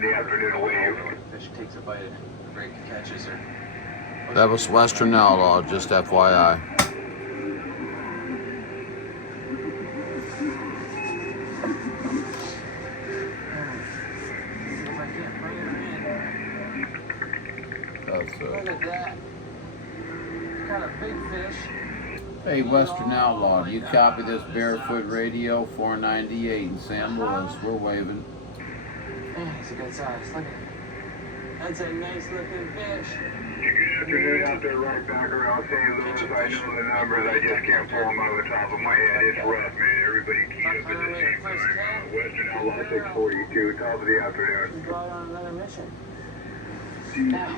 The afternoon wave. Fish takes a bite and break catches her. That was Western Outlaw, just FYI. Look at that. Kind of big fish. Hey, Western Outlaw, do you copy this Barefoot Radio 498 in San Luis? We're waving. Man, he's a good size. Look at it. That's a nice looking fish. Good afternoon out there, right back around St. Louis. I know the numbers, I just can't pull them out of the top of my head. It's rough, man. Everybody keyed up at the same time. Western Outlaw 642, top of the afternoon. He's right on another mission. Now,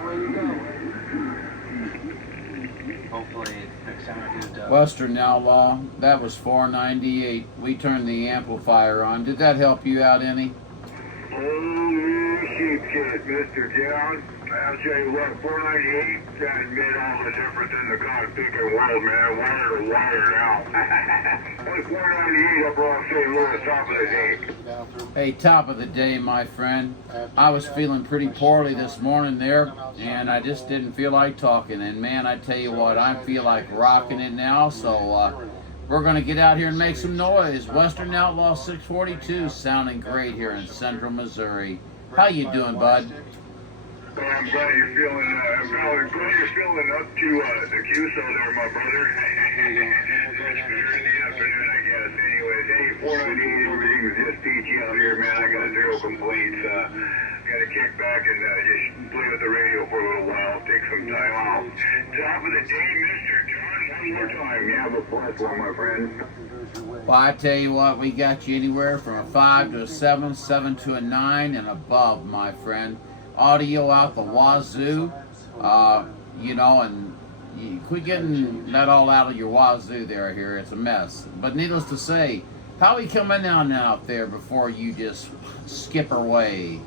where you go? Hopefully, next time I do the Western Outlaw, that was 498. We turned the amplifier on. Did that help you out any? Oh, sheep kid, Mr. John. I'll tell you what, 498, that made all the difference in the cock-picking world, man. Wire to wire now. That's 498 up around St. Louis, top of the day. Hey, top of the day, my friend. I was feeling pretty poorly this morning there, and I just didn't feel like talking. And man, I tell you what, I feel like rocking it now, so we're going to get out here and make some noise. Western Outlaw 642 sounding great here in central Missouri. How you doing, bud? Well, I'm glad you're feeling, up to the QSO there, my brother. It's better in the afternoon, I guess. Anyways, hey, 498, everything's just peachy out here, man. I got zero complaints. Got to kick back and just play with the radio for a little while, take some time off. Top of the day, Mr. John, one more time. You have a blessed one, my friend. Well, I tell you what, we got you anywhere from a 5 to a 7, 7 to a 9, and above, my friend. Audio out the wazoo, you know, and you quit getting that all out of your wazoo there here. It's a mess. But needless to say, how we coming down out there before you just skip away?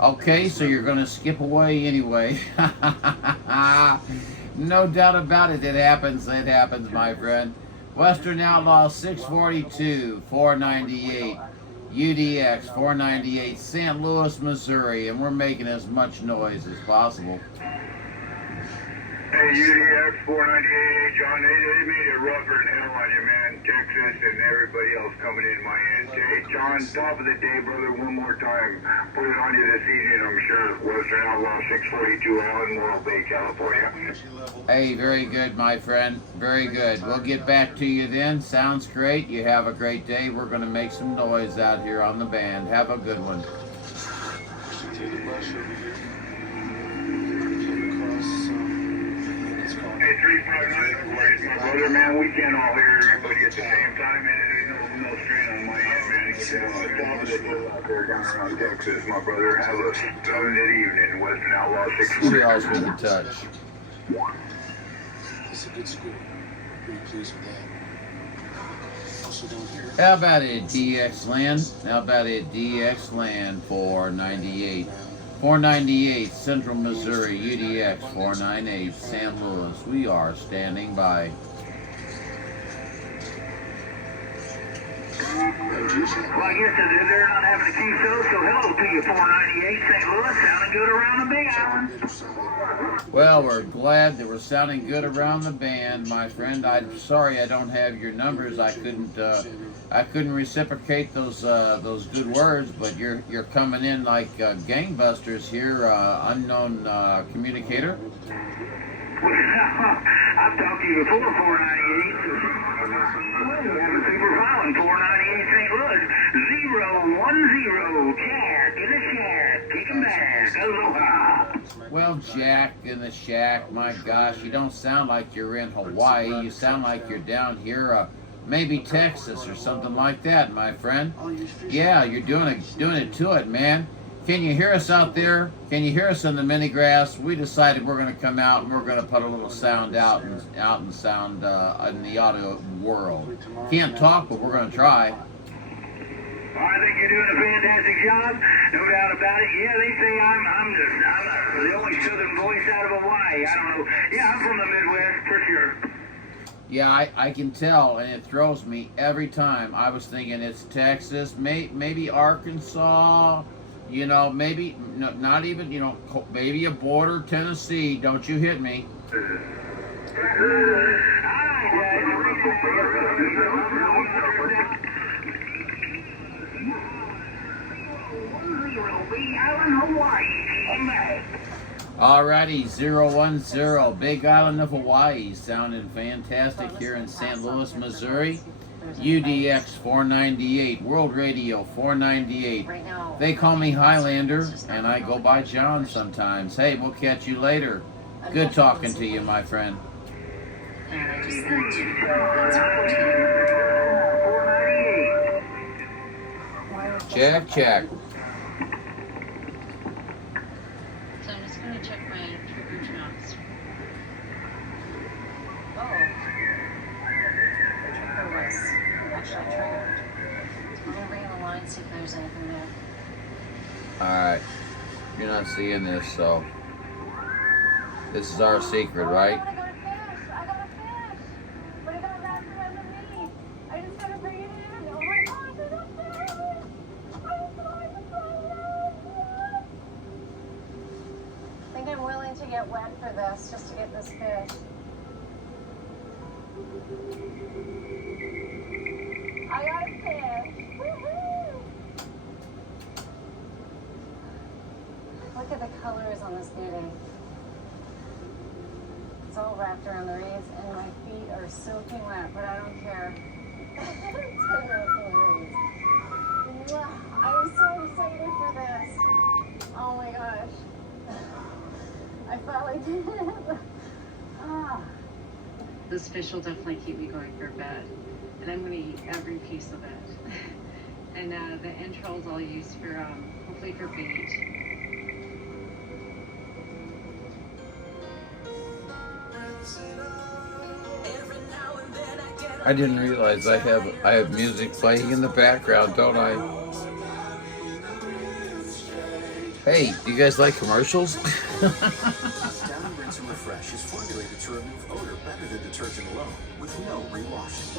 Okay, so you're going to skip away anyway. No doubt about it. It happens, my friend. Western Outlaw 642, 498. UDX 498, St. Louis, Missouri, and we're making as much noise as possible. Hey, UDX 498, hey, John, they made it rougher than hell on you, man. Texas and everybody else coming in my end. Hey, John, top of the day, brother, one more time. Put it on you this evening, I'm sure. Western Outlaw 642 out in Laurel Bay, California. Hey, very good, my friend. Very good. We'll get back to you then. Sounds great. You have a great day. We're going to make some noise out here on the band. Have a good one. Hey, 359, no worries, my brother, man. We can't all hear everybody at the same time, and no strain on my end, man. Top of the day out there down around Texas, my brother. Have a splendid evening. Western Outlaw 642. See y'all's with the touch. It's a good score. Pretty pleased with that. Also don't hear. How about it, DX Land? How about it, DX Land 498? 498, Central Missouri, UDX 498, San Luis. We are standing by. Well, I guess they're not having a QSO, so hello to you, 498, St. Louis, sounding good around the Big Island. Well, we're glad that we're sounding good around the band, my friend. I'm sorry I don't have your numbers. I couldn't reciprocate those good words, but you're coming in like gangbusters here, unknown communicator. I've talked to you before, 498. I'm super violent, 498 St. Louis, 010, Jack in the shack, kick 'em back, aloha. Well, Jack in the shack, my gosh, you don't sound like you're in Hawaii. You sound like you're down here, maybe Texas or something like that, my friend. Yeah, you're doing it to it, man. Can you hear us out there? Can you hear us in the mini grass? We decided we're going to come out and we're going to put a little sound out and sound in the audio world. Can't talk, but we're going to try. I think you're doing a fantastic job, no doubt about it. Yeah, they say I'm the only southern voice out of Hawaii. I don't know. Yeah, I'm from the Midwest for sure. Yeah, I can tell, and it throws me every time. I was thinking it's Texas, maybe Arkansas, maybe not even, maybe a border Tennessee. Don't you hit me. Alrighty, 010, Big Island of Hawaii, sounding fantastic here in St. Louis, Missouri. UDX 498, World Radio 498. They call me Highlander, and I go by John sometimes. Hey, we'll catch you later. Good talking to you, my friend. Check, check. So I'm just going to check my trigger drops. Oh. The trigger was actually triggered. So we're going to bring in the line, see if there's anything there. Alright. You're not seeing this, so this is our secret, right? I got a fish! But it got wrapped around the meat. I just gotta bring it in. Oh my gosh, there's a fish! I'm sorry to find out. I think I'm willing to get wet for this, just to get this fish. I got a fish! Woohoo! Look at the colors on this beauty. It's all wrapped around the reeds, and my feet are soaking wet, but I don't care. It's gonna wrap the reeds. I'm so excited for this. Oh my gosh. I felt like ah. This fish will definitely keep me going for a bit. And I'm going to eat every piece of it. And the entrails I'll use for, hopefully for bait. I didn't realize I have music playing in the background, don't I? Hey, do you guys like commercials? Downy Rinse and Refresh is formulated to remove odor better than detergent alone, with no rewashing.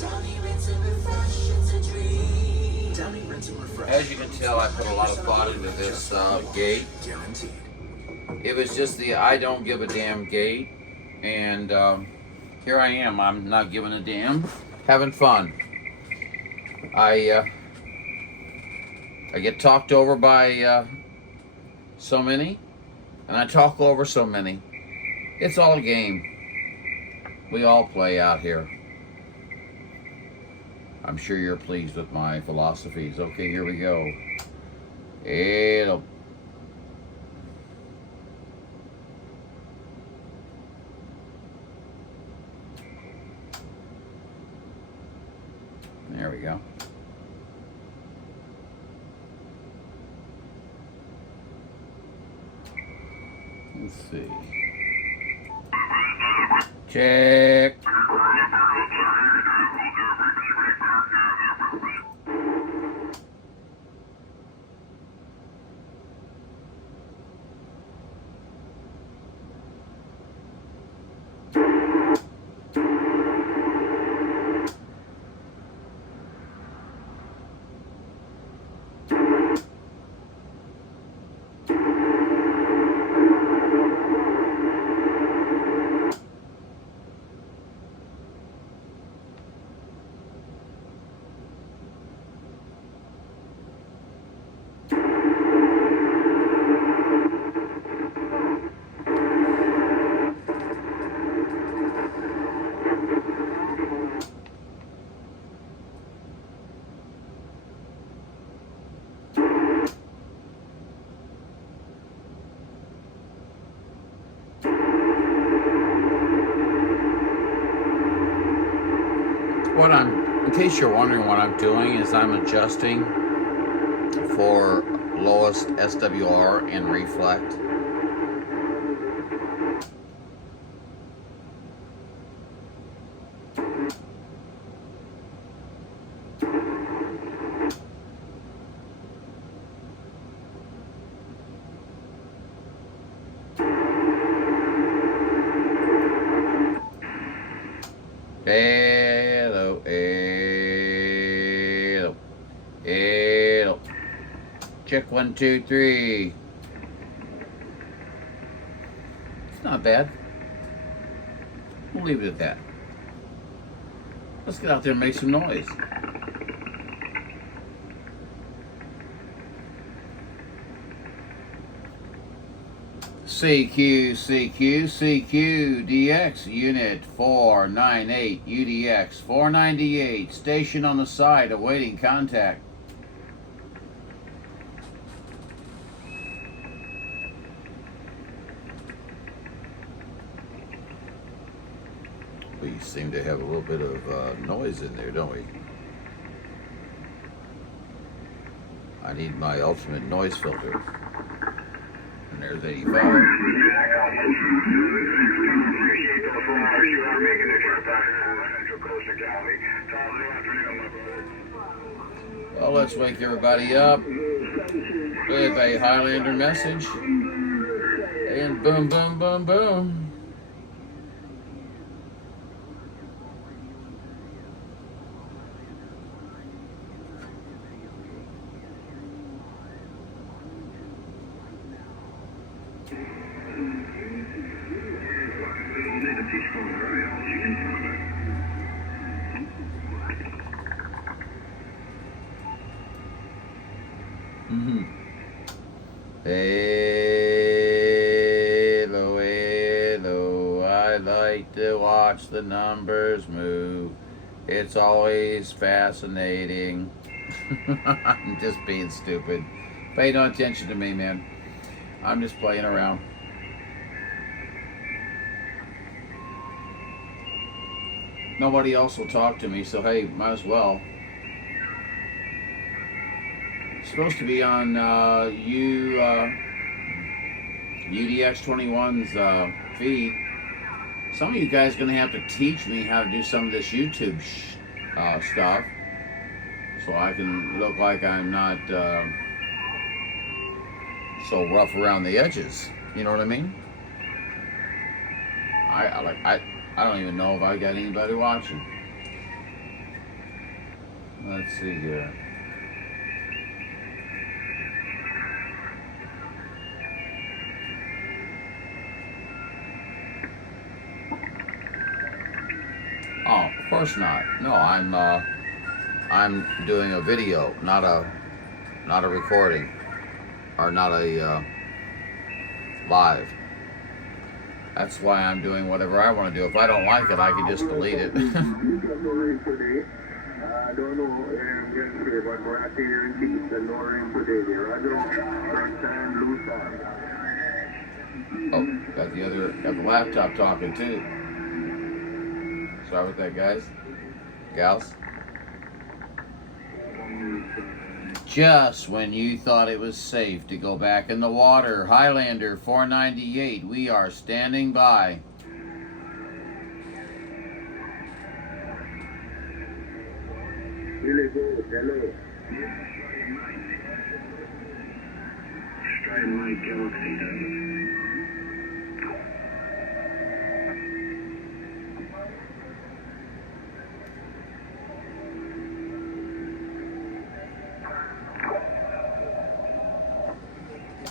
Downy Rinse and Refresh. As you can tell, I put a lot of thought into this gate. Guaranteed. It was just the I don't give a damn gate, and here I am. I'm not giving a damn, having fun. I get talked over by so many, and I talk over so many. It's all a game. We all play out here. I'm sure you're pleased with my philosophies. Okay, here we go. There we go. Let's see. Check. In case you're wondering what I'm doing is I'm adjusting for lowest SWR and reflect. Hello. Hello. Check 1, 2, 3. It's not bad. We'll leave it at that. Let's get out there and make some noise. CQ, CQ, CQ, DX, Unit 498, UDX 498, station on the side, awaiting contact. We seem to have a little bit of noise in there, don't we? I need my ultimate noise filter. And there's 85. Appreciate those remarks. You are making the trip back to Central Coast of Cali. Top of the afternoon, my brother. Well, let's wake everybody up with a Highlander message. And boom, boom, boom, boom. Hello, hello, I like to watch the numbers move. It's always fascinating. I'm just being stupid. Pay no attention to me, man. I'm just playing around. Nobody else will talk to me, so hey, might as well. Supposed to be on UDX21's feed. Some of you guys are going to have to teach me how to do some of this YouTube stuff, so I can look like I'm not so rough around the edges. You know what I mean? I don't even know if I got anybody watching. Let's see here. Oh, of course not. No, I'm doing a video, not a recording, or not a live. That's why I'm doing whatever I want to do. If I don't like it, I can just delete it. I don't know yesterday, but we're out here in Keith and no rain today. There, I don't lose time. Oh, got the laptop talking too. Sorry about that, guys, gals. Just when you thought it was safe to go back in the water, Highlander 498, we are standing by. Really good. Hello. Stride my galaxy.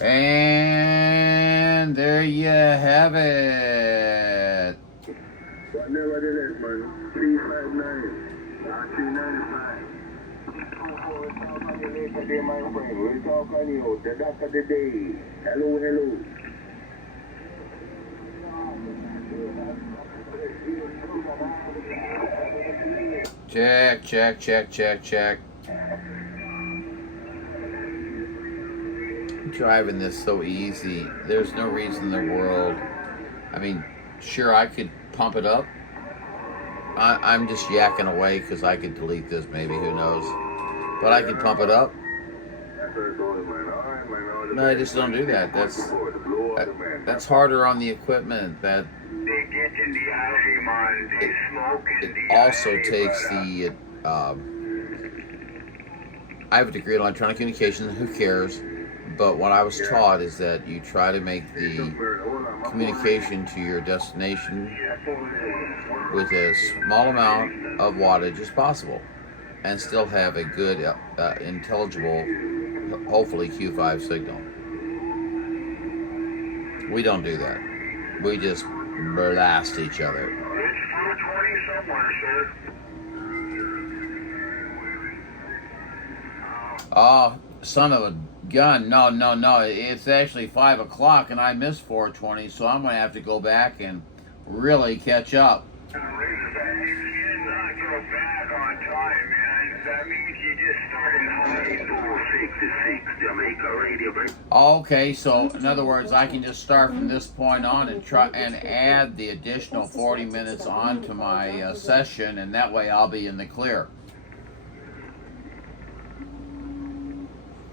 And there you have it. But nevertheless, man, 359, 395. Today, my friend, we'll talk on you. The doc of the day. Hello, hello. Check, check, check, check, check. Driving this so easy. There's no reason in the world. I mean, sure, I could pump it up. I'm just yakking away because I could delete this maybe, who knows. But I could pump it up. No, I just don't do that. That's harder on the equipment. That it also takes the I have a degree in electronic communications. Who cares? But what I was taught is that you try to make the communication to your destination with as small amount of wattage as possible and still have a good, intelligible, hopefully Q5 signal. We don't do that. We just blast each other. It's 420 somewhere, sir. Oh, son of a gun. No. It's actually 5 o'clock and I missed 420, so I'm going to have to go back and really catch up. You did not go back on time, man. That means you just started high. 466 Jamaica Radio. Okay, so in other words, I can just start from this point on and try and add the additional 40 minutes onto my session, and that way I'll be in the clear.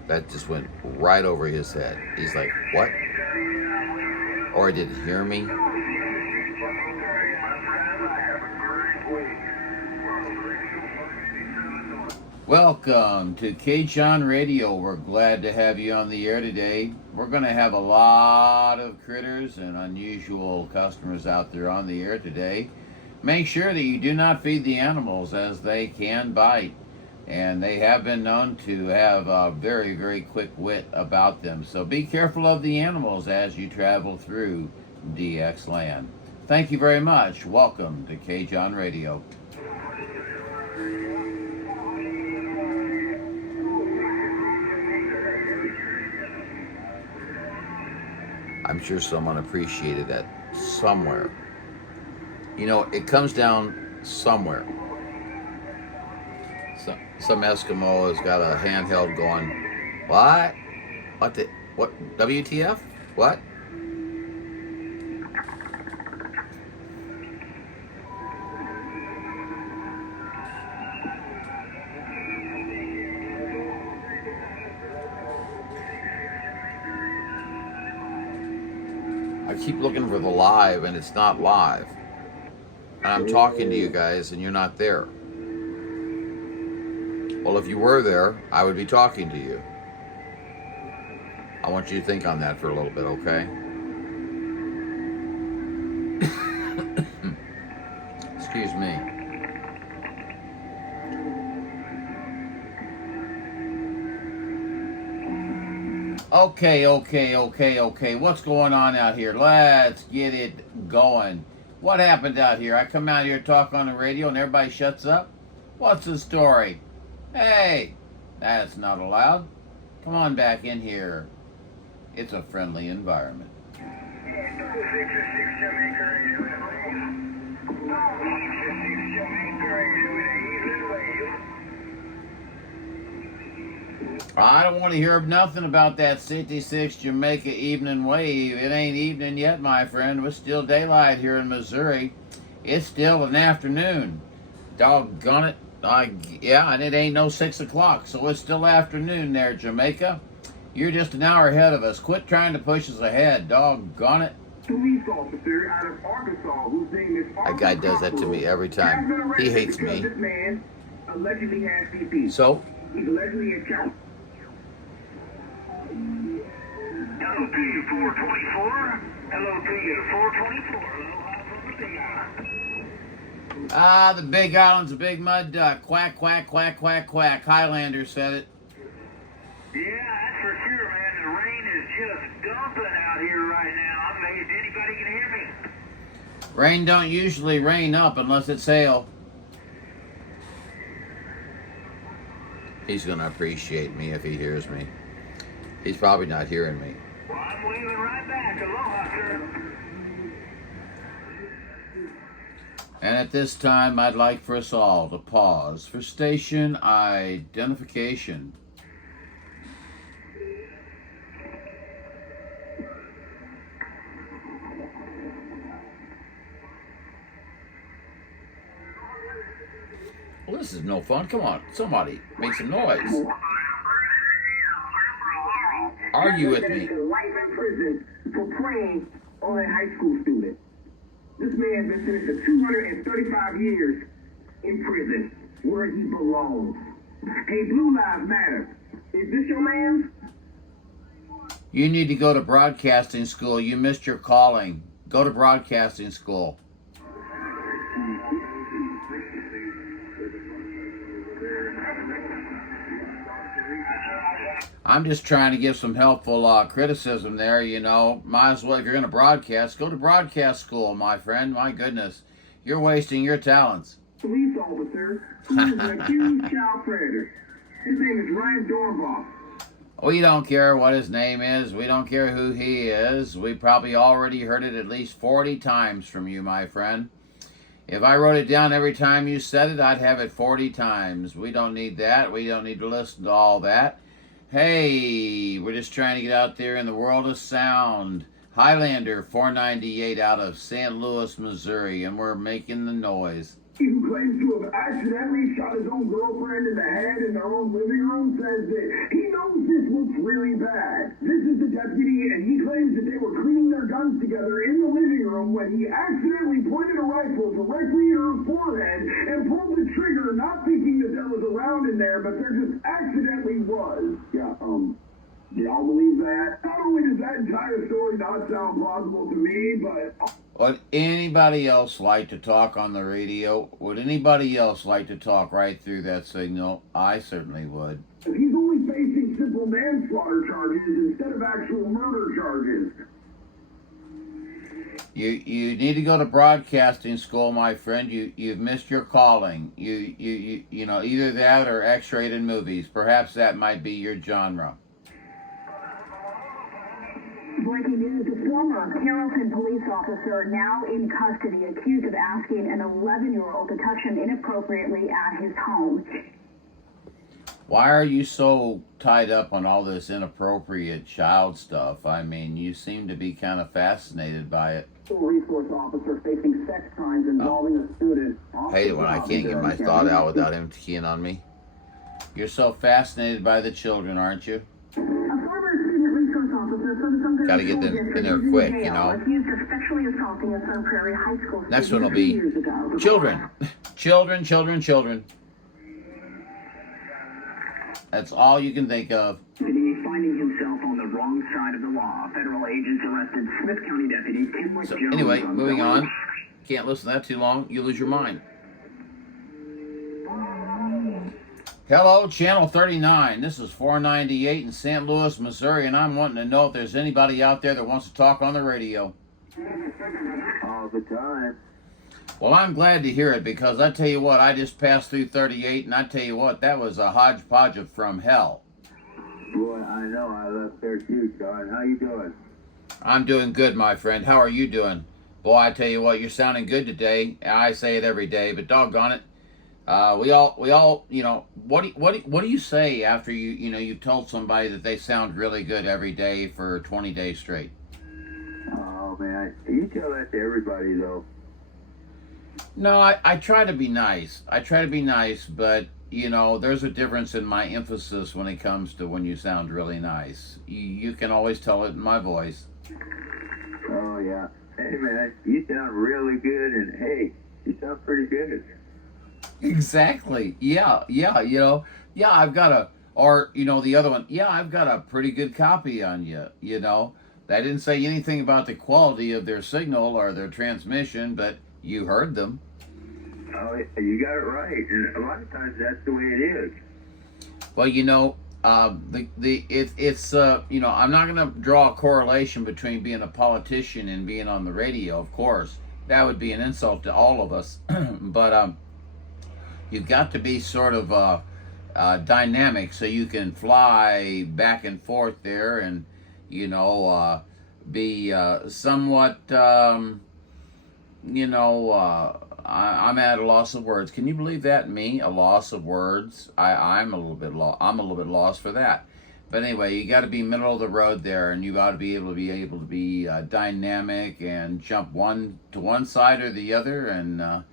That just went right over his head. He's like, what? Or did he hear me? Welcome to K-John Radio. We're glad to have you on the air today. We're going to have a lot of critters and unusual customers out there on the air today. Make sure that you do not feed the animals, as they can bite. And they have been known to have a very, very quick wit about them. So be careful of the animals as you travel through DX land. Thank you very much. Welcome to K-John Radio. I'm sure someone appreciated that somewhere. You know, it comes down somewhere. Some Eskimo has got a handheld going, what? What? WTF? What? I keep looking for the live and it's not live. And I'm talking to you guys and you're not there. Well, if you were there, I would be talking to you. I want you to think on that for a little bit, okay? Excuse me. Okay. What's going on out here? Let's get it going. What happened out here? I come out here, talk on the radio, and everybody shuts up? What's the story? Hey, that's not allowed. Come on back in here. It's a friendly environment. I don't want to hear nothing about that 66 Jamaica evening wave. It ain't evening yet, my friend. It's still daylight here in Missouri. It's still an afternoon. Doggone it. Yeah, and it ain't no 6 o'clock, so it's still afternoon there, Jamaica. You're just an hour ahead of us. Quit trying to push us ahead. Doggone it. Police officer out of Arkansas whose name is That guy does that to me every time. He hates me. This man allegedly has CP. So? He's allegedly in count. LOP 424. LOP 424. The Big Island's a big mud duck. Quack, quack, quack, quack, quack. Highlander said it. Yeah, that's for sure, man. The rain is just dumping out here right now. I'm amazed anybody can hear me. Rain don't usually rain up unless it's hail. He's going to appreciate me if he hears me. He's probably not hearing me. Well, I'm waving right back. Aloha, sir. And at this time, I'd like for us all to pause for station identification. Well, this is no fun. Come on, somebody, make some noise. Argue with me. Life in prison for preying on a high school student. This man has been sentenced to 235 years in prison, where he belongs. Hey, Blue Lives Matter. Is this your man? You need to go to broadcasting school. You missed your calling. Go to broadcasting school. I'm just trying to give some helpful criticism there, you know. Might as well, if you're going to broadcast, go to broadcast school, my friend. My goodness. You're wasting your talents. Police officer who is an accused child predator. His name is Ryan Dornbach. We don't care what his name is. We don't care who he is. We probably already heard it at least 40 times from you, my friend. If I wrote it down every time you said it, I'd have it 40 times. We don't need that. We don't need to listen to all that. Hey, we're just trying to get out there in the world of sound. Highlander 498 out of St. Louis, Missouri, and we're making the noise. Who claims to have accidentally shot his own girlfriend in the head in their own living room says that he knows this looks really bad. This is the deputy, and he claims that they were cleaning their guns together in the living room when he accidentally pointed a rifle directly at her forehead and pulled the trigger, not thinking that there was a round in there, but there just accidentally was. Yeah, do y'all believe that? Not only does that entire story not sound plausible to me, but... Would anybody else like to talk on the radio? Would anybody else like to talk right through that signal? I certainly would. He's only facing simple manslaughter charges instead of actual murder charges. You need to go to broadcasting school, my friend. You've missed your calling. You know, either that or X-rated movies. Perhaps that might be your genre. Breaking news, a former Carrollton police officer now in custody, accused of asking an 11-year-old to touch him inappropriately at his home. Why are you so tied up on all this inappropriate child stuff? I mean, you seem to be kind of fascinated by it. Resource officer facing sex crimes involving a student. Hate it when I can't get my thought out without him keying on me. You're so fascinated by the children, aren't you? Gotta get them in there quick, you know. Next one will be children. Children. That's all you can think of. Finding himself on the wrong side of the law, federal agents arrested Smith County deputy Kenwick So Jones. anyway, moving on. Can't listen to that too long. You lose your mind. Hello, Channel 39. This is 498 in St. Louis, Missouri, and I'm wanting to know if there's anybody out there that wants to talk on the radio. All the time. Well, I'm glad to hear it because I tell you what, I just passed through 38, and I tell you what, that was a hodgepodge of from hell. Boy, I know. I left there too, John. How you doing? I'm doing good, my friend. How are you doing? Boy, I tell you what, you're sounding good today. I say it every day, but doggone it. We all, you know, what do you say after you've told somebody that they sound really good every day for 20 days straight? Oh man, you tell that to everybody though. No, I try to be nice. But you know, there's a difference in my emphasis when it comes to when you sound really nice. You can always tell it in my voice. Oh yeah. Hey man, you sound really good, and hey, you sound pretty good. Exactly. Yeah, you know. Yeah, I've got the other one. Yeah, I've got a pretty good copy on you, you know. That didn't say anything about the quality of their signal or their transmission, but you heard them. Oh, you got it right. And a lot of times that's the way it is. Well, you know, it's you know, I'm not going to draw a correlation between being a politician and being on the radio, of course. That would be an insult to all of us. But you've got to be sort of dynamic so you can fly back and forth there and, you know, be somewhat, you know, I'm at a loss of words. Can you believe that? Me, a loss of words? I'm a little bit lost for that. But anyway, you got to be middle of the road there, and you got to be able to be dynamic and jump to one side or the other. And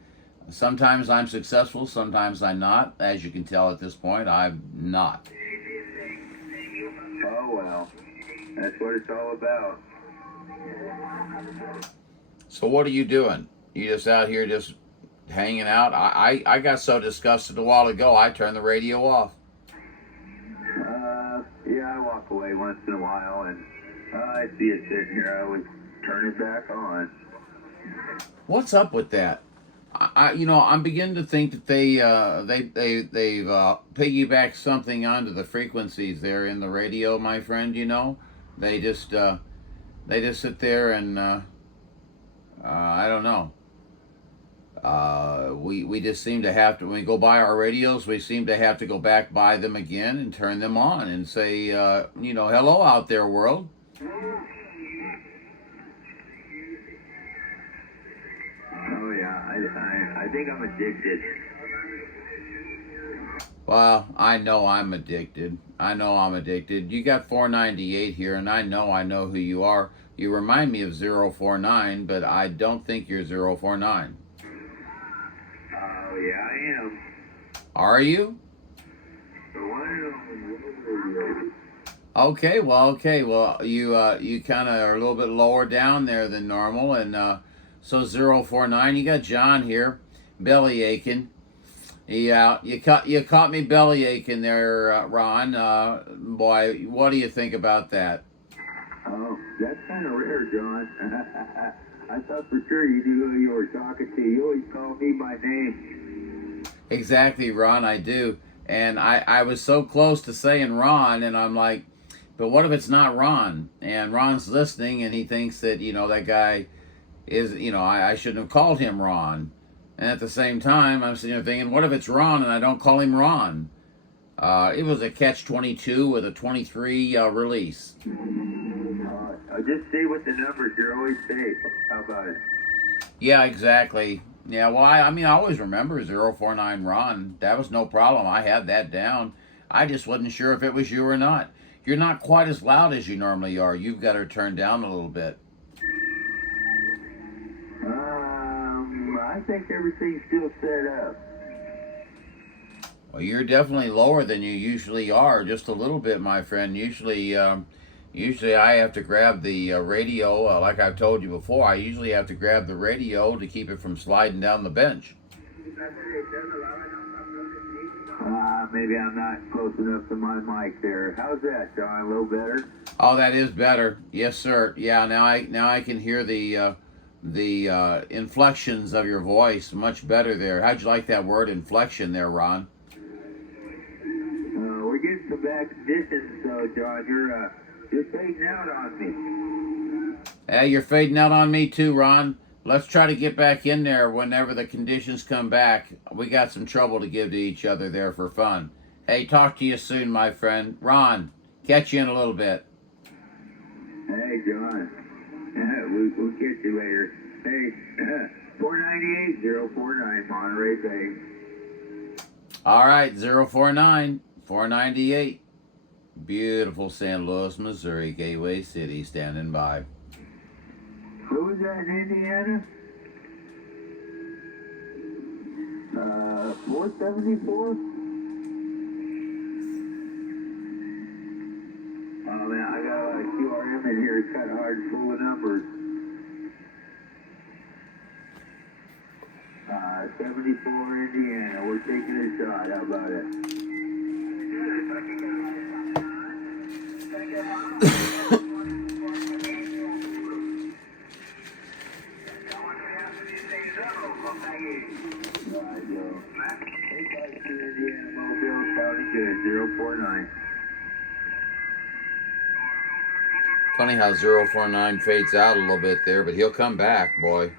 sometimes I'm successful, sometimes I'm not. As you can tell at this point, I'm not. Oh well, that's what it's all about. So what are you doing? You just out here just hanging out? I got so disgusted a while ago, I turned the radio off. Yeah, I walk away once in a while, and I see it sitting here. I would turn it back on. What's up with that? I'm beginning to think that they've piggybacked something onto the frequencies there in the radio, my friend. They just sit there and I don't know. We just seem to have to, when we go by our radios, we seem to have to go back by them again and turn them on and say, hello out there, world. Oh yeah, I think I'm addicted. Well, I know I'm addicted. You got 498 here, and I know who you are. You remind me of 049, but I don't think you're 049. Oh yeah, I am. Are you? Okay, well, you kind of are a little bit lower down there than normal, and so 049. You got John here, belly aching. Yeah, you caught me belly aching there, Ron. Boy, what do you think about that? Oh, that's kind of rare, John. I thought for sure you knew who you were talking to. You always call me by name. Exactly, Ron, I do. And I was so close to saying Ron, and I'm like, but what if it's not Ron? And Ron's listening, and he thinks that, that guy is, I shouldn't have called him Ron. And at the same time, I'm sitting there thinking, what if it's Ron and I don't call him Ron? It was a catch-22 with a 23 release. Just stay with the numbers. You're always safe. How about it? Yeah, exactly. Yeah, well, I always remember 049 Ron. That was no problem. I had that down. I just wasn't sure if it was you or not. You're not quite as loud as you normally are. You've got her turned down a little bit. I think everything's still set up. Well, you're definitely lower than you usually are, just a little bit, my friend. Usually I have to grab the radio, like I've told you before. I usually have to grab the radio to keep it from sliding down the bench. Maybe I'm not close enough to my mic there. How's that, John? A little better? Oh, that is better. Yes, sir. Yeah, now I can hear the inflections of your voice much better there. How'd you like that word inflection there, Ron? We're getting some bad conditions, so John, you're fading out on me. Hey, you're fading out on me too, Ron. Let's try to get back in there whenever the conditions come back. We got some trouble to give to each other there for fun. Hey, talk to you soon, my friend. Ron, catch you in a little bit. Hey, John. We'll catch you later. Hey, 498 049 Monterey Bay. All right, 049 498. Beautiful St. Louis, Missouri, Gateway City, standing by. Who was that in Indiana? 474? Oh man, I got a QRM in here. It's kind of hard to pull the numbers. 74 Indiana. We're taking a shot. How about it? Funny how 049 fades out a little bit there, but he'll come back, boy.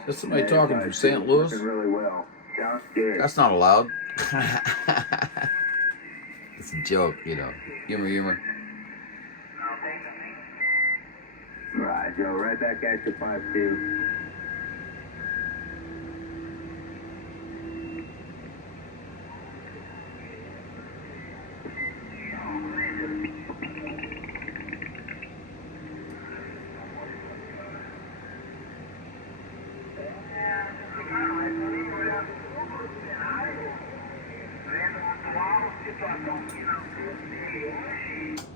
Is that somebody talking from St. Louis? Really well. Sounds good. That's not allowed. It's a joke, Humor. Right, Joe. Right back at you, 5-2.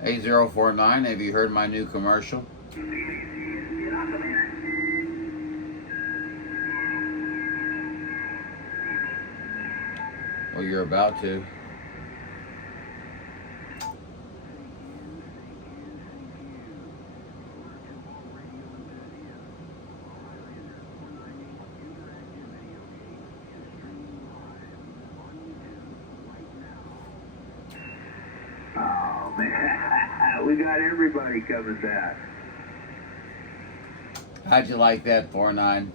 A049, have you heard my new commercial? Or you're about to. Oh, man. We got everybody coming back. How'd you like that, 4-9?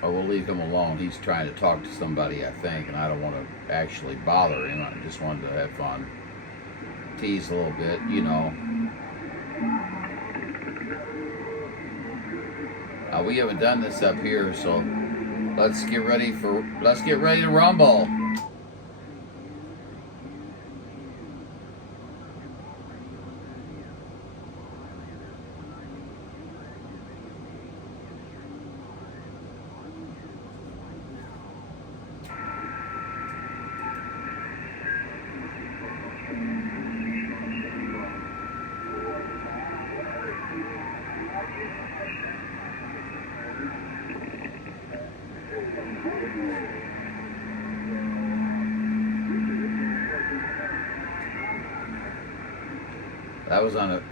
Oh, we'll leave him alone. He's trying to talk to somebody, I think, and I don't want to actually bother him. I just wanted to have fun. Tease a little bit, you know. We haven't done this up here, so let's get ready to rumble.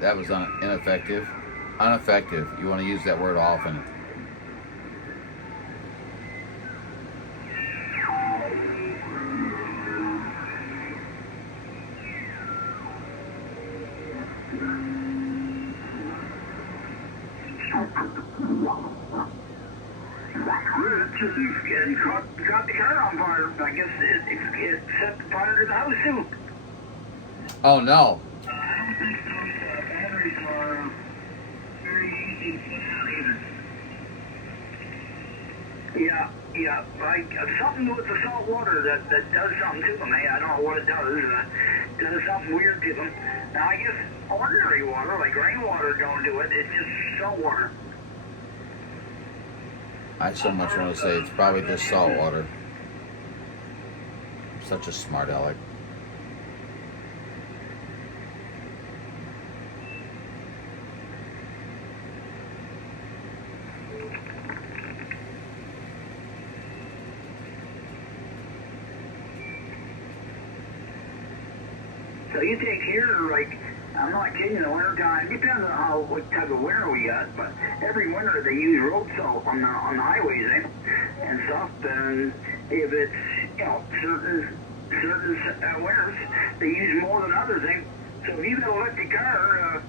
That was ineffective. Ineffective. You want to use that word often. Caught the car on fire. I guess it set the fire to the house too. Oh no. Yeah, like something with the salt water that does something to them. Hey, I don't know what it does. Does something weird to them. Now, I guess ordinary water, like rainwater, don't do it. It's just salt water. I so much want to say it's probably just salt water. I'm such a smart aleck. So you take here, like, I'm not kidding, in the winter time, depends on what type of winter we got, but every winter they use road salt on the highways, and stuff, and if it's, you know, certain winters, they use more than others, So if you got an electric car,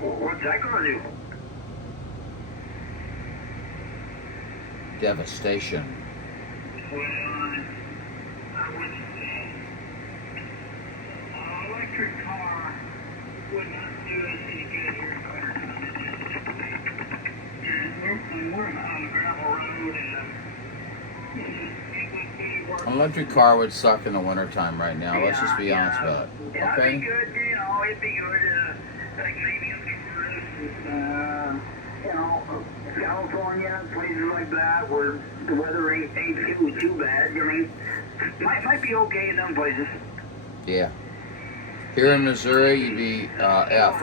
what's that gonna do? Devastation. Electric car would not do us any good here in winter. We're on a gravel road, and it would be worth. An electric car would suck in the wintertime right now. Let's just be honest about it. Yeah, Okay? it'd be good, you know, it'd be good, like maybe up in you know, California, places like that, where the weather ain't too bad. I mean, might be okay in them places. Yeah. Here in Missouri, you'd be effed.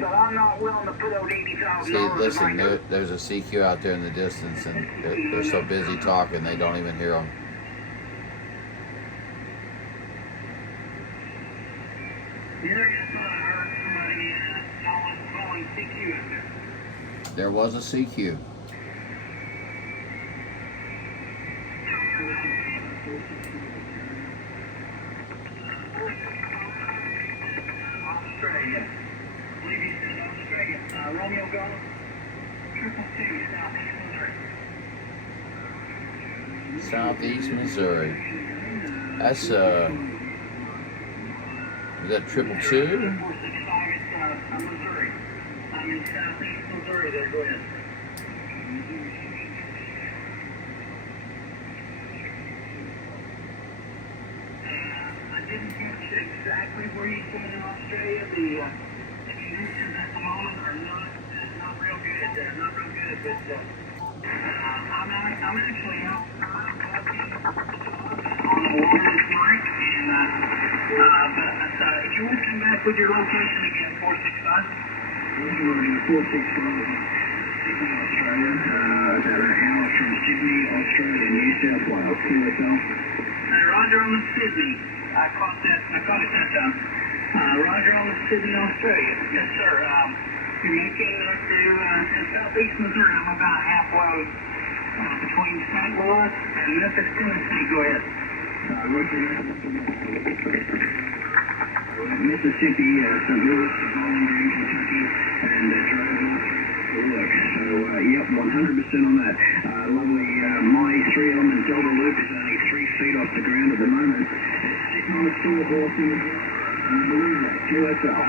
But I'm not willing to put out $80,000. See, listen, there's a CQ out there in the distance, and they're so busy talking, they don't even hear them. There was a CQ. Australia. I believe he said Australia. Romeo Golf, 222, Southeast Missouri. Southeast Missouri. That's is that 222? 465, it's Missouri. I'm in Southeast Missouri there, go ahead. I didn't catch exactly where he's going in Australia. The conditions at the moment are not real good. They're not real good, but I'm actually out on the wireless mic, and but if you would come back with your location again, 465. 465. Sydney, Australia. About an hour from Sydney, Australia, New South Wales. QSL. Roger on the Sydney. I caught it that time. Roger on the Sydney, Australia. Yes, sir. You're making it to southeast Missouri. I'm about halfway between St. Louis and Memphis, Tennessee. Go ahead. Mississippi, St. Louis, Bowling Green, Kentucky, and driving up for work. So, yep, 100% on that. Lovely. My 3-element Delta Loop is only 3 feet off the ground at the moment. Sitting on a sawhorse in the ground. Believe that. QSL.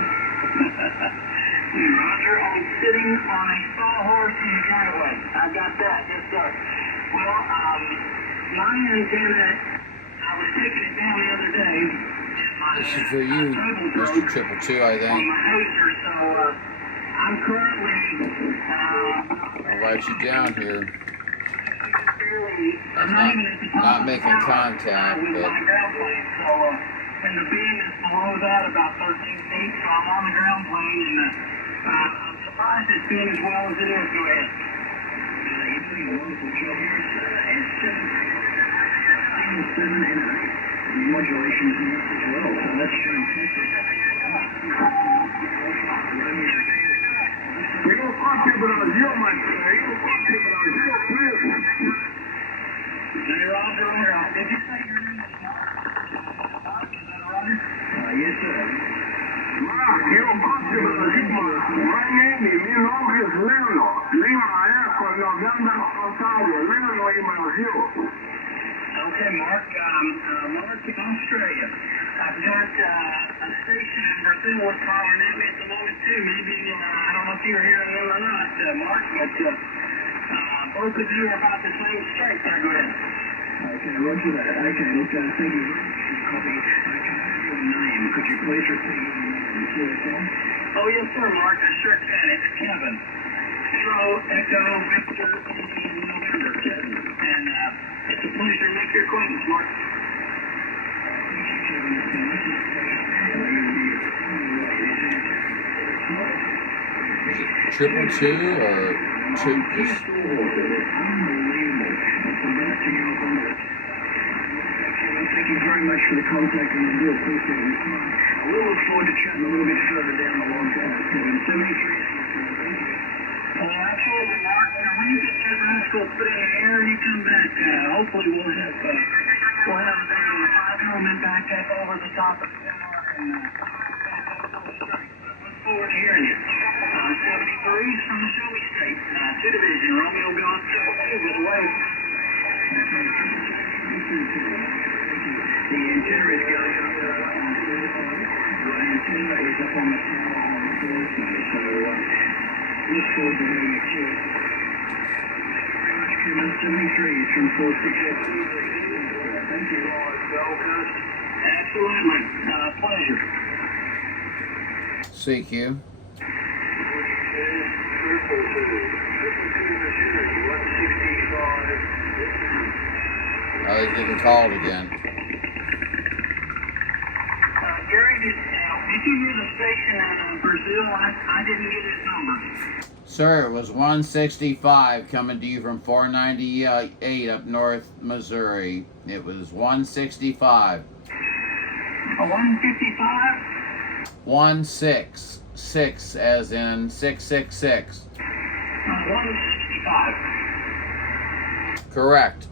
Roger, I'm sitting on a sawhorse in the driveway. I got that. Yes, sir. Well, my antenna, I was taking it down the other day. This is for you, Mr. 222, I think. On my hazer, so I'm currently. I'll write you down here. I'm not making contact, with but. my ground plane, so and the beam is below that about 13 feet, so I'm on the ground plane, and I'm surprised it's doing as well as it is. Go ahead. You're doing a wonderful job here. It's 7 and 8. Modulation is not as well, so that's fantastic. We don't fuck you, but I was you, my friend. You don't fuck you, but I was you, please. Hey, Roger, did you say your name is Mark? Is that right? Yes, sir. Mark, you don't fuck you, but I was you, Mark. My name is, mi nombre es Leno. Lima es cuando andan pasado. Leno Lima es you. Okay, Mark. Mark in Australia. I've got a station in Brazil with calling at me at the moment, too. Maybe, I don't know if you're hearing them or not, Mark, but both of you are about the same strength there. Go ahead. Okay, roger that. Okay, look, thank you. Copy. I can have your name. Could you please repeat your name? Oh, yes, sir, Mark. I sure can. It's Kevin. Kilo, Echo, Victor, Indian, November, Kevin. And it's a pleasure to make your acquaintance, Mark. Triple two or two? Just Thank you very much for the contact, and I do appreciate your time. I will look forward to chatting a little bit further down the line. 73. Absolutely, Mark. Now, when you get that rascal put in the air and you come back, hopefully we'll have a 5-element back up over the top of the car, and look forward to hearing you. 73's from the Shelby State, 2 Division, Romeo Golf 2 with a wave. The antenna is going up. The antenna is up on the tower on Thursday, so look forward to having a chat. Kevin 73 is from 468. Thank you. Absolutely. Pleasure. CQ. He's getting called again. Gary, did you hear the station in Brazil? I didn't get his number. Sir, it was 165 coming to you from 498 up north Missouri. It was 165. 155? 166 as in 666. 165. Correct.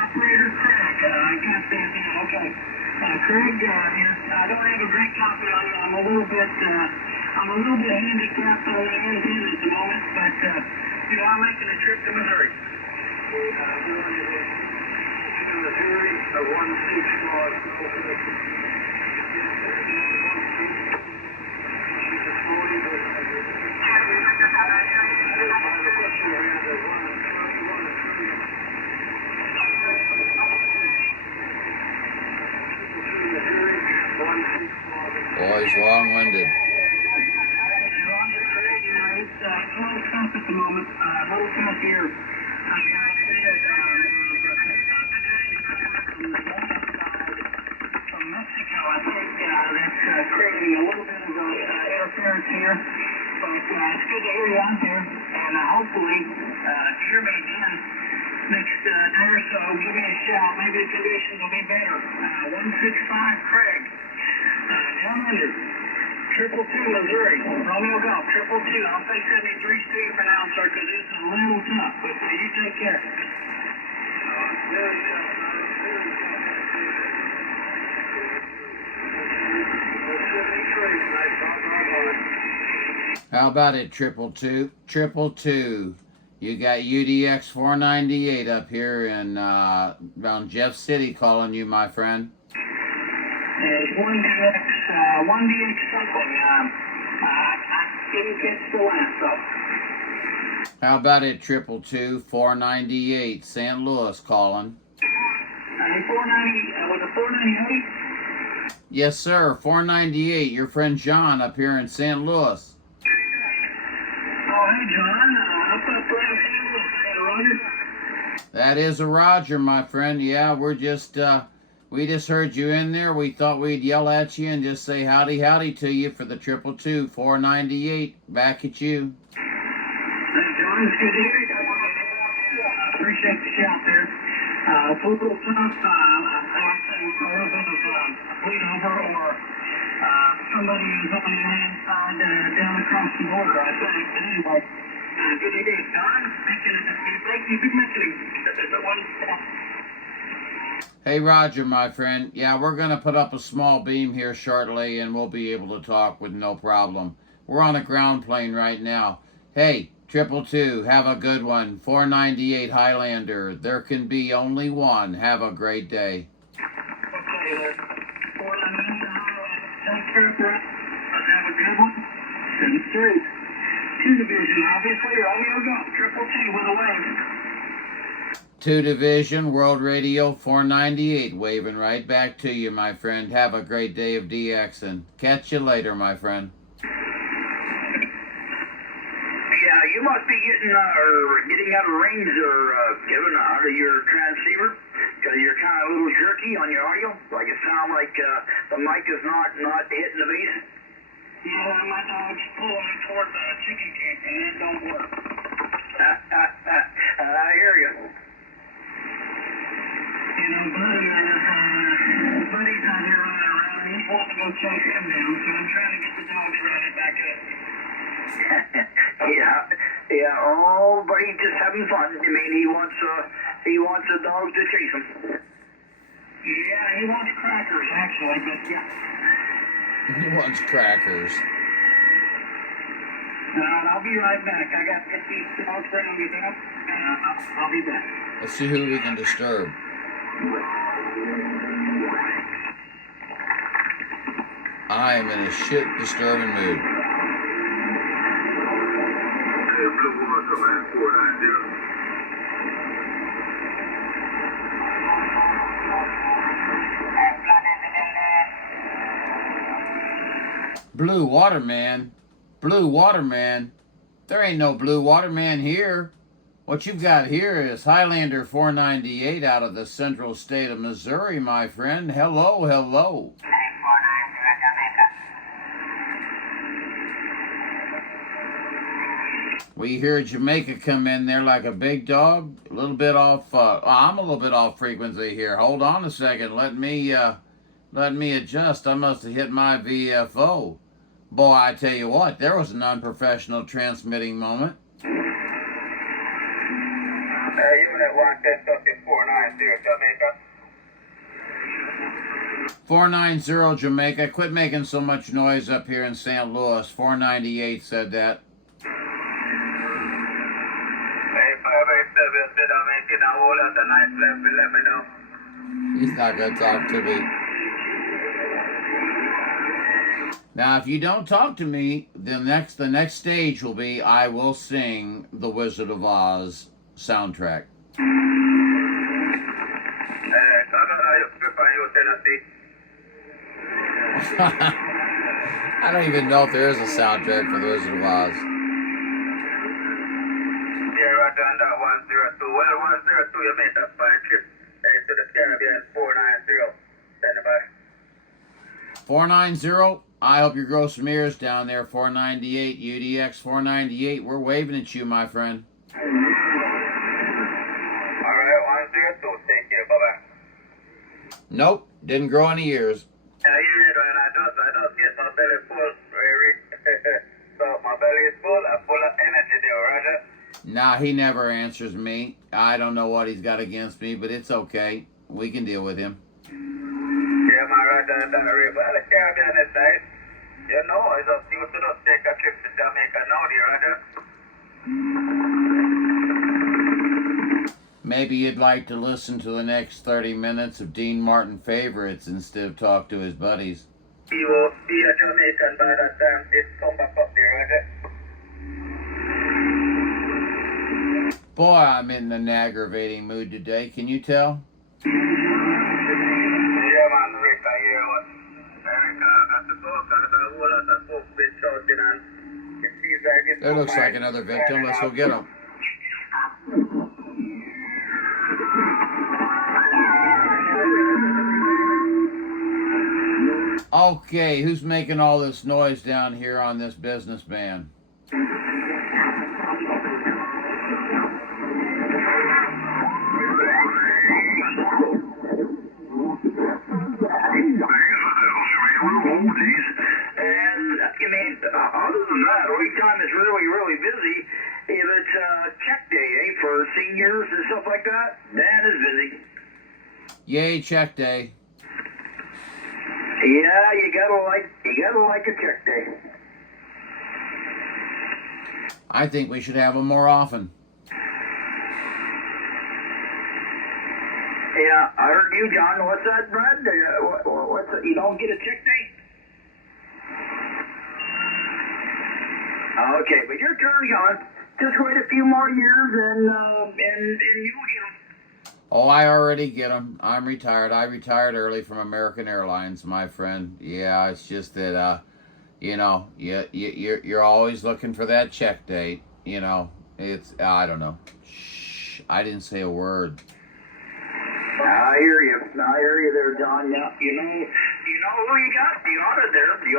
Operator Craig, I got that now. Okay. Craig, I don't have a great copy on it. I'm a little bit handicapped on the engine at the moment, but I'm making a trip to Missouri. Boy, he's long-winded. little south here. From Mexico, I think that's creating a little bit of interference here. But it's good to hear you out there, and hopefully hear me again next day or so. Give me a shout. Maybe the conditions will be better. 165 Craig, down under. 222 Missouri, Romeo Golf, 222. I'll say 73 Steve for now, sir, because this is a little tough, but you take care. How about it, 222? 222. You got UDX 498 up here in around Jeff City calling you, my friend. There's 1DX something. I didn't catch the last though. How about it, 222 498 St. Louis calling? 490, was it 498? Yes, sir, 498. Your friend John up here in St. Louis. Oh, hey, John. Up around St. Louis, Roger. That is a Roger, my friend. Yeah, we just heard you in there. We thought we'd yell at you and just say howdy howdy to you for the 222 498. Back at you. Hey, John, it's good to hear you. I appreciate the shout there. It's a little tough. I'll say a little bit of bleed over or somebody who's on the land side down across the border, I think. But anyway, good to hear you, John. Thank you for mentioning that one. Hey, Roger, my friend. Yeah, we're going to put up a small beam here shortly, and we'll be able to talk with no problem. We're on a ground plane right now. Hey, 222, have a good one. 498 Highlander. There can be only one. Have a great day. Okay, 498 take care of that. Have a good one. 73. 2 Division, obviously. Romeo Golf, 222 with a wave. 2 Division, World Radio 498, waving right back to you, my friend. Have a great day of DX, and catch you later, my friend. Yeah, you must be getting out of range or Kevin, out of your transceiver, because you're kind of a little jerky on your audio. Like it sounds like the mic is not hitting the base. Yeah, my dog's pulling toward the chicken coop, and it don't work. I hear you. You know, Buddy's out here running around. He's wanting to go chase him down, so I'm trying to get the dogs running back up. yeah. Oh, Buddy's just having fun. I mean, he wants the dogs to chase him. Yeah, he wants crackers, actually, but yeah. He wants crackers. I'll be right back. I got 50 dogs bringing me back, and I'll be back. Let's see who we can disturb. I am in a shit disturbing mood. Blue Water Man. Blue Water Man. There ain't no Blue Water Man here. What you've got here is Highlander 498 out of the central state of Missouri, my friend. Hello, hello. We hear Jamaica come in there like a big dog. A little bit off, I'm a little bit off frequency here. Hold on a second. Let me adjust. I must have hit my VFO. Boy, I tell you what, there was an unprofessional transmitting moment. Unit 490 Jamaica. 490 Jamaica. Quit making so much noise up here in St. Louis. 498 said that. He's not going to talk to me. Now, if you don't talk to me, the next stage will be I will sing the Wizard of Oz soundtrack. I don't even know if there is a soundtrack for the Wizard of Oz. Roger on that 102. Well, 102, you made that fine trip to the Caribbean 490. Stand by. 490. I hope you grow some ears down there. 498 UDX 498. We're waving at you, my friend. All right, 102. Take care. Bye bye. Nope, didn't grow any ears. Yeah, you did, man. I just get my belly full, Eric. So my belly is full. I'm full of energy there, Roger. Nah, he never answers me. I don't know what he's got against me, but it's okay. We can deal with him. Yeah, my Roger and that Eric. Well, the Caribbean is nice. You know, I just used to just take a trip to Jamaica now, dear Roger. Maybe you'd like to listen to the next 30 minutes of Dean Martin favorites instead of talk to his buddies. You will be a Jamaican by that time. It's come back up there, Roger. Boy, I'm in an aggravating mood today. Can you tell? Yeah, man, Rick, I hear what Eric got the book and a whole lot of folks been shouting and it seems like it's That looks like another victim. Let's go get him. Okay, who's making all this noise down here on this businessman? Other than that, only time is really busy if it's check day, for seniors and stuff like that. Dan is busy. Yay, check day. Yeah, you gotta like a check day. I think we should have them more often. Yeah, I heard you, John. What's that, Brad? What's that? You don't get a check day? Okay, but your turn, John. Just wait a few more years and you'll get them. Oh, I already get them. I'm retired. I retired early from American Airlines, my friend. Yeah, it's just that, you know, you're always looking for that check date. You know, it's, I don't know. Shh, I didn't say a word. I hear you there, John. Yeah, you know who you got. You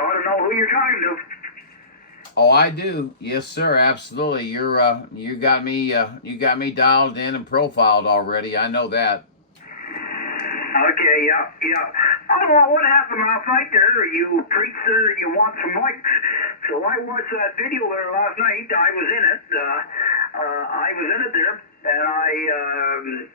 ought to know who you're talking to. Oh, I do. Yes, sir. Absolutely. You got me dialed in and profiled already. I know that. Okay, yeah. I don't know what happened last night there. You preached there, you want some likes. So I watched that video there last night. I was in it. There, and I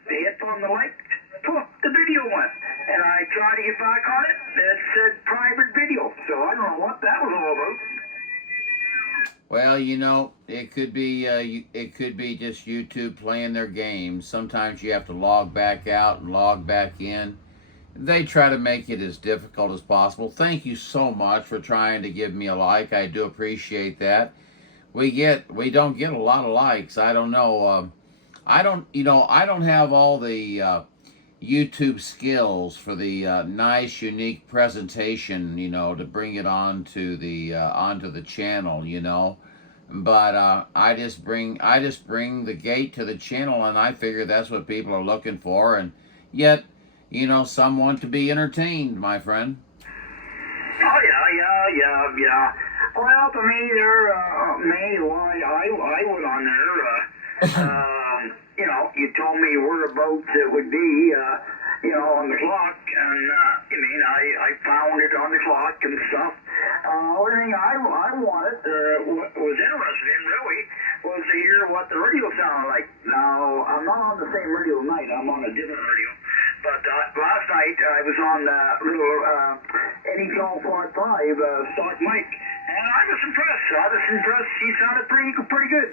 hit on the like. Poof, the video went. And I tried to get back on it. It said private video. So I don't know what that was all about. Well, you know, it could be just YouTube playing their games. Sometimes you have to log back out and log back in. They try to make it as difficult as possible. Thank you so much for trying to give me a like. I do appreciate that. We don't get a lot of likes. I don't know. I don't have all the YouTube skills for the nice, unique presentation, you know, to bring it onto the channel, you know. But I just bring the gate to the channel, and I figure that's what people are looking for. And yet, you know, some want to be entertained, my friend. Oh yeah. Well, to me, I went on there. You know, you told me whereabouts it would be, you know, on the clock, and I found it on the clock and stuff. Only thing I wanted, was interested in really, was to hear what the radio sounded like. Now, I'm not on the same radio tonight, I'm on a different radio. But last night I was on the little Eddie Jones 5 stock mic, and I was impressed. He sounded pretty good.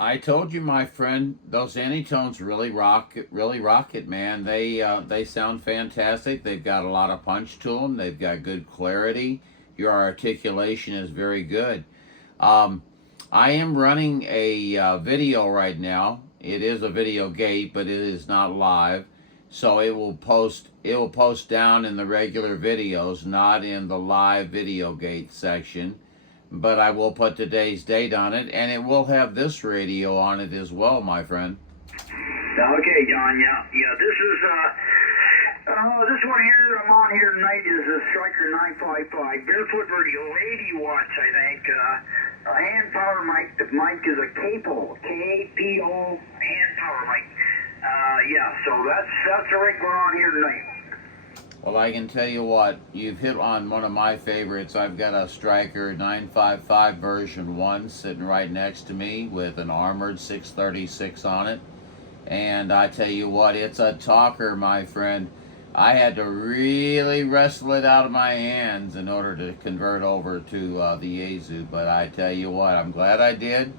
I told you, my friend, those Anytones really rock it, man. They sound fantastic. They've got a lot of punch to them. They've got good clarity. Your articulation is very good. I am running a video right now. It is a video gate, but it is not live. So it will post down in the regular videos, not in the live video gate section. but I will put today's date on it, and it will have this radio on it as well, my friend. Okay, John. Yeah. This one here I'm on here tonight is a Striker 955 barefoot radio, 80 watts, I think. A hand power mic. The mic is a Capo, K-A-P-O hand power mic. So that's the rig we're on here tonight. Well, I can tell you what, you've hit on one of my favorites. I've got a Striker 955 version 1 sitting right next to me with an armored 636 on it. And I tell you what, it's a talker, my friend. I had to really wrestle it out of my hands in order to convert over to the Yaesu. But I tell you what, I'm glad I did.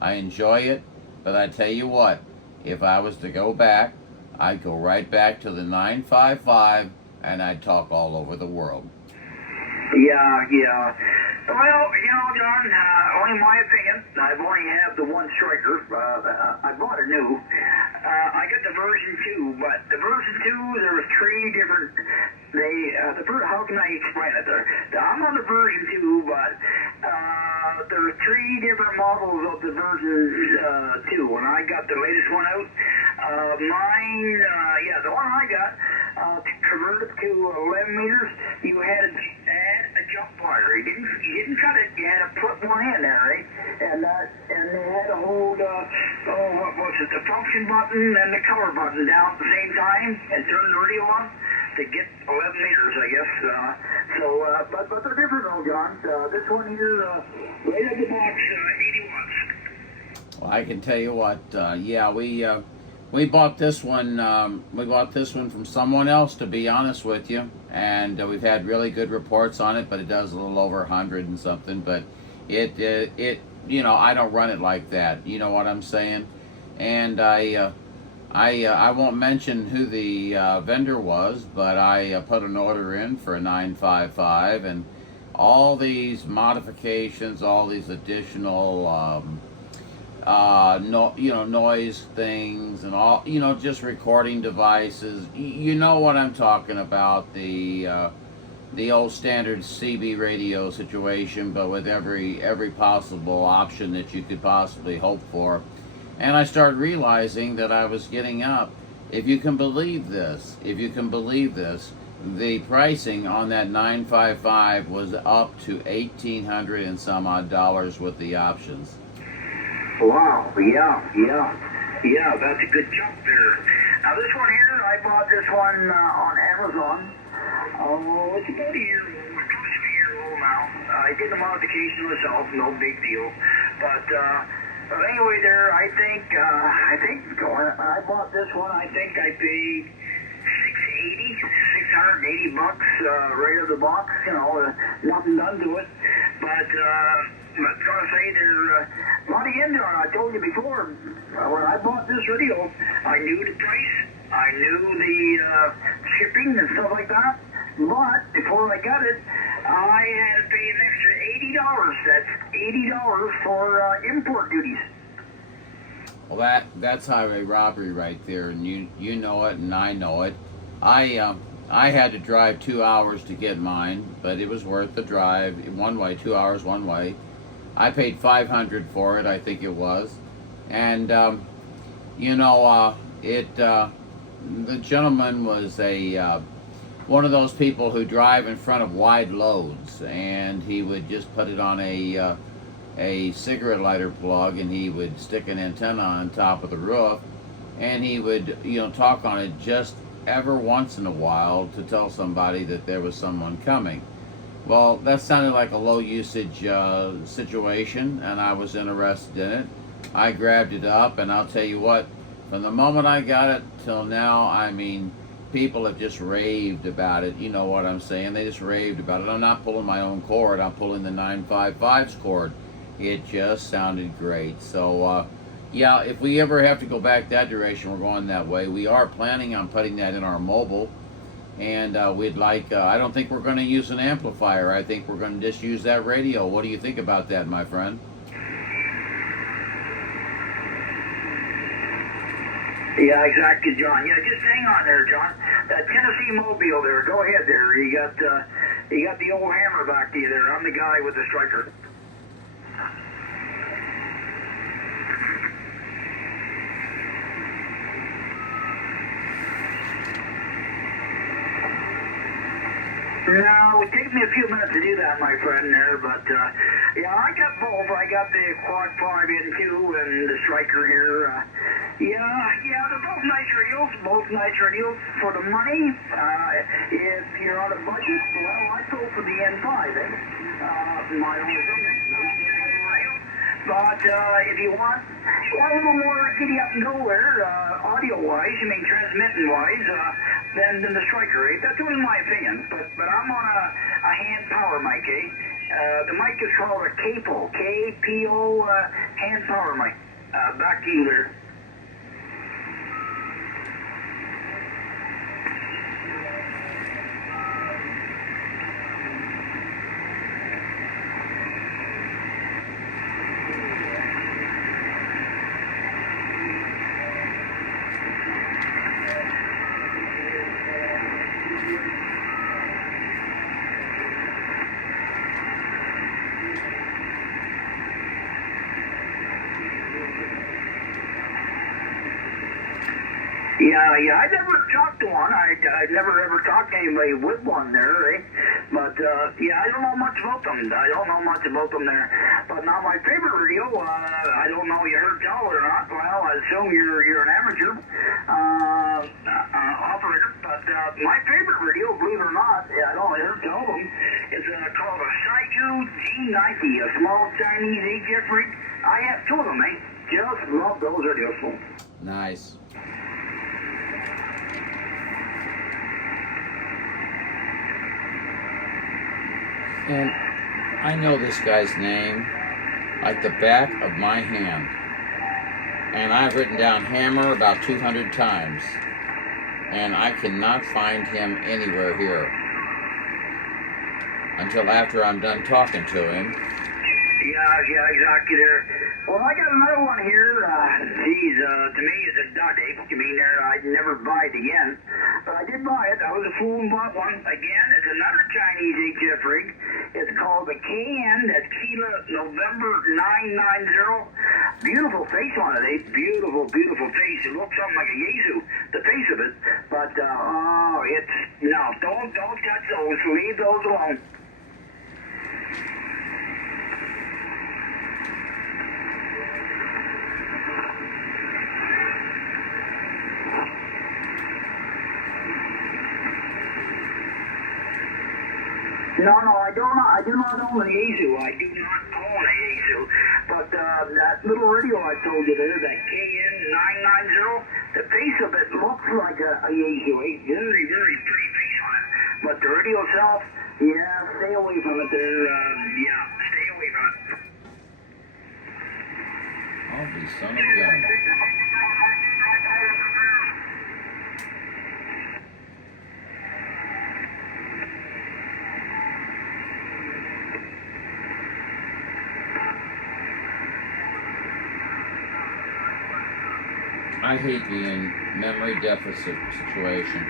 I enjoy it. But I tell you what, if I was to go back, I'd go right back to the 955 and I'd talk all over the world. Yeah. Well, John, only my opinion. I've only had the one Striker. I bought a new. I got the version 2, but the version 2, there were 3 different. How can I explain it? I'm on the version 2, but there were 3 different models of the version 2. When I got the latest one out, the one I got, to convert it to 11 meters, you had to add a jump wire. You didn't cut it. You had to put one in there, right? And they had to hold the function button and the color button down at the same time and turn the radio on to get 11 meters, I guess. But they're different though, John. This one here, right out the box, 80 watts. Well, I can tell you what, we bought this one. We bought this one from someone else, to be honest with you, and we've had really good reports on it. But it does a little over 100 and something. But it I don't run it like that. You know what I'm saying? And I won't mention who the vendor was, but I put an order in for a 955, and all these modifications, all these additional noise things and all, just recording devices. You know what I'm talking about, the old standard CB radio situation, but with every possible option that you could possibly hope for. And I started realizing that I was getting up. If you can believe this, the pricing on that 955 was up to $1,800 and some odd dollars with the options. Wow, yeah, that's a good jump there. Now this one here, I bought this one on Amazon. It's about a year old, close to a year old now. I did the modification myself, no big deal. But anyway, there, I think when I bought this one, I think I paid $680 right out of the box. Nothing done to it. But I was going to say there, money in there. I told you before, when I bought this radio, I knew the price, I knew the shipping and stuff like that. But before I got it, I had to pay an extra $80. That's $80 for import duties. Well, that's highway robbery right there, and you know it, and I know it. I had to drive 2 hours to get mine, but it was worth the drive. One way, 2 hours one way. I paid $500 for it, I think it was, and the gentleman was one of those people who drive in front of wide loads, and he would just put it on a cigarette lighter plug, and he would stick an antenna on top of the roof, and he would talk on it just ever once in a while to tell somebody that there was someone coming. Well, that sounded like a low usage situation, and I was interested in it. I grabbed it up, and I'll tell you what, from the moment I got it till now, I mean, people have just raved about it. You know what I'm saying? They just raved about it. I'm not pulling my own cord. I'm pulling the 955's cord. It just sounded great. So, if we ever have to go back that direction, we're going that way. We are planning on putting that in our mobile. And we'd like, I don't think we're going to use an amplifier. I think we're going to just use that radio. What do you think about that, my friend? Yeah, exactly, John. Yeah, just hang on there, John. That Tennessee Mobile there, go ahead there. You got the old hammer back to you there. I'm the guy with the Striker. No, it takes me a few minutes to do that, my friend there, but, yeah, I got both. I got the Quad 5N2 and the Striker here. Yeah, they're both nice radios for the money. If you're on a budget, well, I'd go for the N5, my own opinion. But if you want a little more giddy up and go there, audio-wise, transmitting-wise, then the Striker, That's only my opinion. But I'm on a hand power mic, The mic is called a Capo, K-P-O, hand power mic. Back to you there. Yeah, I never talked to one. I never ever talked to anybody with one there, But, I don't know much about them. There. But now my favorite radio, I don't know you heard tell or not. Well, I assume you're an amateur operator. But my favorite radio, believe it or not, I don't hear tell them, is called a Saigu G90, a small Chinese HF rig. I have two of them, Just love those radios. Nice. And I know this guy's name like the back of my hand. And I've written down Hammer about 200 times. And I cannot find him anywhere here. Until after I'm done talking to him. Yeah, exactly there. Well, I got another one here. To me, it's a dud, I'd never buy it again. But I did buy it. I was a fool and bought one. Again, it's another Chinese HF rig. It's called the KN, that's Kilo November 990. Beautiful face on it, Beautiful face. It looks something like a Yaesu, the face of it. But, don't touch those. Leave those alone. No, I do not own a Yaesu. But that little radio I told you there, that KN990, the face of it looks like a Yaesu. Very, very pretty face on it. But the radio itself, stay away from it there. Stay away from it. I'll be son of a gun. I hate being memory deficit situation.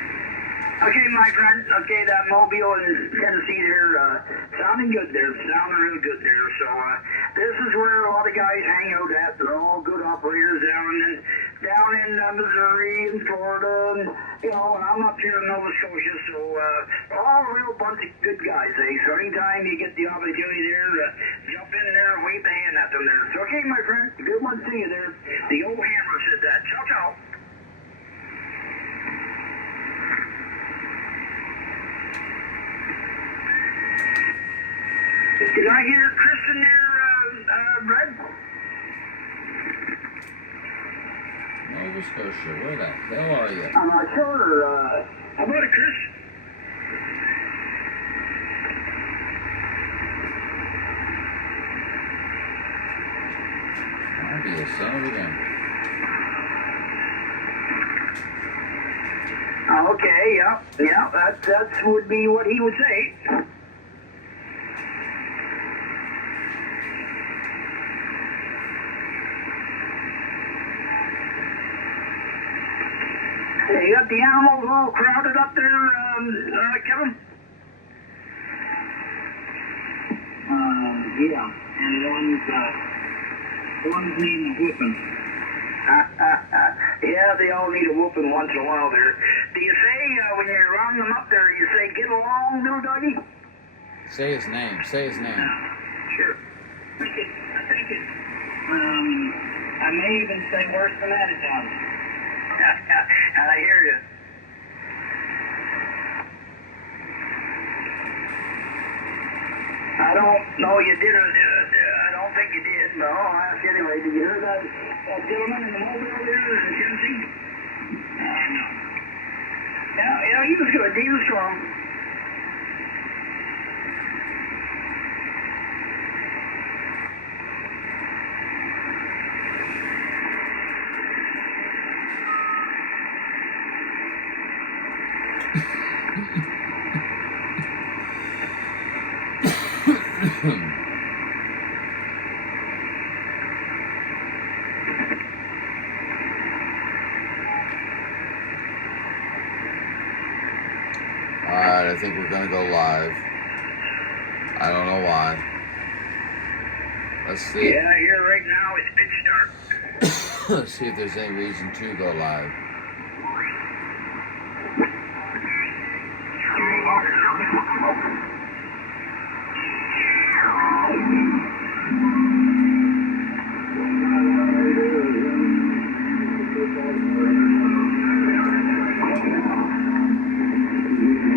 Okay, my friend. Okay, that Mobile in Tennessee there, sounding good there. Sounding real good there. So, this is where a lot of guys hang out at. They're all good operators down in Missouri and Florida, and, and I'm up here in Nova Scotia. So, all a real bunch of good guys, So, anytime you get the opportunity there, jump in there and wave the hand at them there. So, okay, my friend. Good one to you there. The old Hammer said that. Ciao, ciao. Did I hear Kristen there, Brad? Nova Scotia, where the hell are you? I'm not sure. How about it, Chris? I'll be a son of a gun. Okay, yeah, that would be what he would say. You got the animals all crowded up there, Kevin? Yeah. And one's needing a whipping. Yeah, they all need a whooping once in a while there. Do you say, when you're rounding them up there, you say, get along, little doggy? Say his name. Say his name. Sure. I think it, I may even say worse than that, it sounds. I hear you. I don't know you didn't. I don't think you did, but I'll ask anyway. Did you hear that gentleman in the mobile there in Tennessee? No. Yeah, he was good. He was strong. Alright, I think we're gonna go live. I don't know why. Let's see. Yeah, here right now it's pitch dark. Let's see if there's any reason to go live.